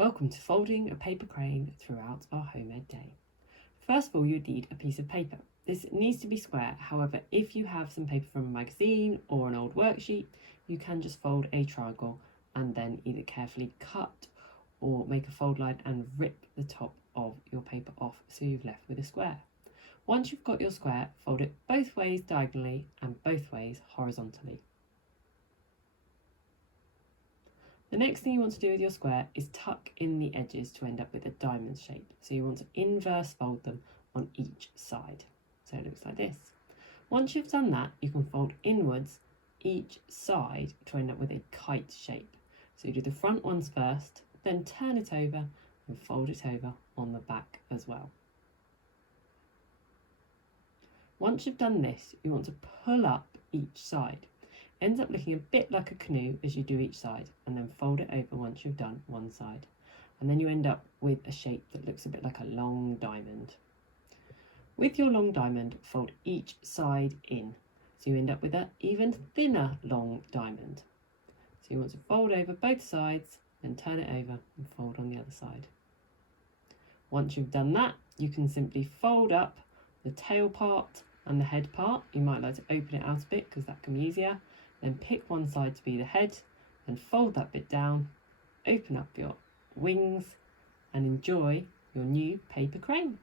Welcome to folding a paper crane throughout our home ed day. First of all, you'd need a piece of paper. This needs to be square, however, if you have some paper from a magazine or an old worksheet, you can just fold a triangle and then either carefully cut or make a fold line and rip the top of your paper off so you've left with a square. Once you've got your square, fold it both ways diagonally and both ways horizontally. The next thing you want to do with your square is tuck in the edges to end up with a diamond shape. So you want to inverse fold them on each side. So it looks like this. Once you've done that, you can fold inwards each side to end up with a kite shape. So you do the front ones first, then turn it over and fold it over on the back as well. Once you've done this, you want to pull up each side. Ends up looking a bit like a canoe as you do each side, and then fold it over once you've done one side. And then you end up with a shape that looks a bit like a long diamond. With your long diamond, fold each side in, so you end up with an even thinner long diamond. So you want to fold over both sides, then turn it over and fold on the other side. Once you've done that, you can simply fold up the tail part and the head part. You might like to open it out a bit because that can be easier. Then pick one side to be the head and fold that bit down, open up your wings and enjoy your new paper crane.